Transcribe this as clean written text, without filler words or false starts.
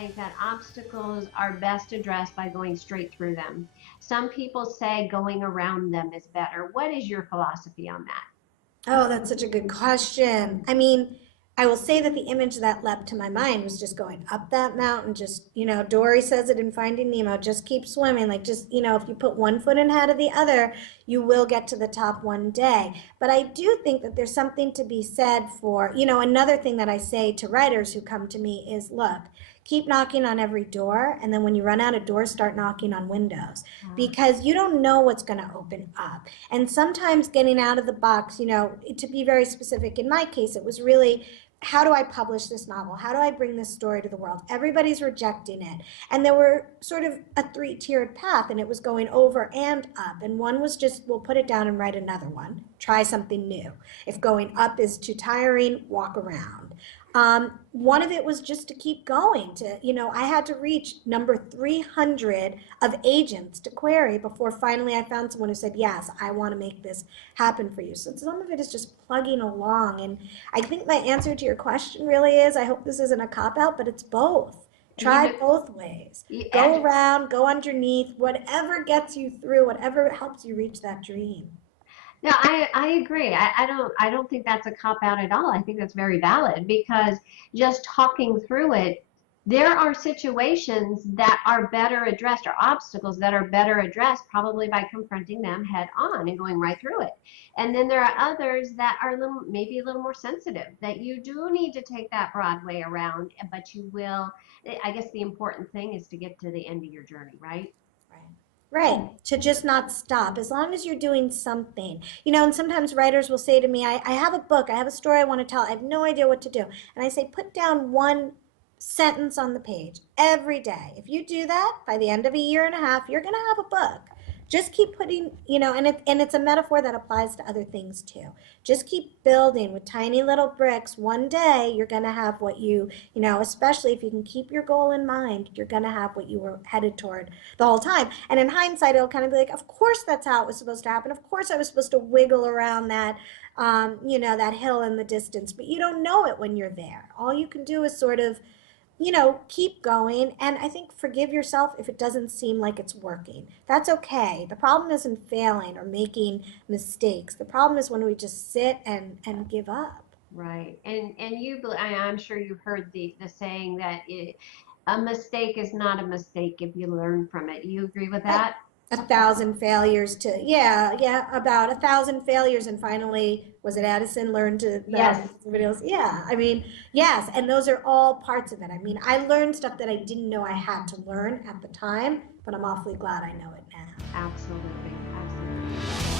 think that obstacles are best addressed by going straight through them. Some people say going around them is better. What is your philosophy on that? Oh, that's such a good question. I mean, I will say that the image that leapt to my mind was just going up that mountain, just, Dory says it in Finding Nemo, just keep swimming. Like, just, if you put one foot in ahead of the other, you will get to the top one day. But I do think that there's something to be said for, another thing that I say to writers who come to me is, look, keep knocking on every door, and then when you run out of doors, start knocking on windows, because you don't know what's going to open up. And sometimes getting out of the box, to be very specific, in my case, it was really, how do I publish this novel? How do I bring this story to the world? Everybody's rejecting it. And there were sort of a three-tiered path, and it was going over and up. And one was just, we'll put it down and write another one. Try something new. If going up is too tiring, walk around. One of it was just to keep going. I had to reach number 300 of agents to query before finally I found someone who said, yes, I want to make this happen for you. So some of it is just plugging along. And I think my answer to your question really is, I hope this isn't a cop-out, but it's both. You Try know, both ways. you, Go around, go underneath, whatever gets you through, whatever helps you reach that dream. No, I agree. I don't think that's a cop out at all. I think that's very valid because just talking through it, there are situations that are better addressed or obstacles that are better addressed probably by confronting them head on and going right through it. And then there are others that are maybe a little more sensitive that you do need to take that broad way around, but you will. I guess the important thing is to get to the end of your journey, right? Right. Right. To just not stop, as long as you're doing something. And sometimes writers will say to me, I have a book, I have a story I want to tell, I have no idea what to do. And I say, put down one sentence on the page every day. If you do that, by the end of a year and a half, you're going to have a book. Just keep putting, and it's a metaphor that applies to other things too. Just keep building with tiny little bricks. One day you're going to have what especially if you can keep your goal in mind, you're going to have what you were headed toward the whole time. And in hindsight, it'll kind of be like, of course that's how it was supposed to happen. Of course I was supposed to wiggle around that hill in the distance. But you don't know it when you're there. All you can do is sort of keep going. And I think forgive yourself if it doesn't seem like it's working. That's okay. The problem isn't failing or making mistakes. The problem is when we just sit and give up. Right. And I'm sure you've heard the saying that a mistake is not a mistake if you learn from it. You agree with Right. that? 1,000 failures to, yeah, about 1,000 failures, and finally, was it Addison learned to Yes. somebody else? Yeah, I mean, yes, and those are all parts of it. I mean, I learned stuff that I didn't know I had to learn at the time, but I'm awfully glad I know it now. Absolutely. Absolutely.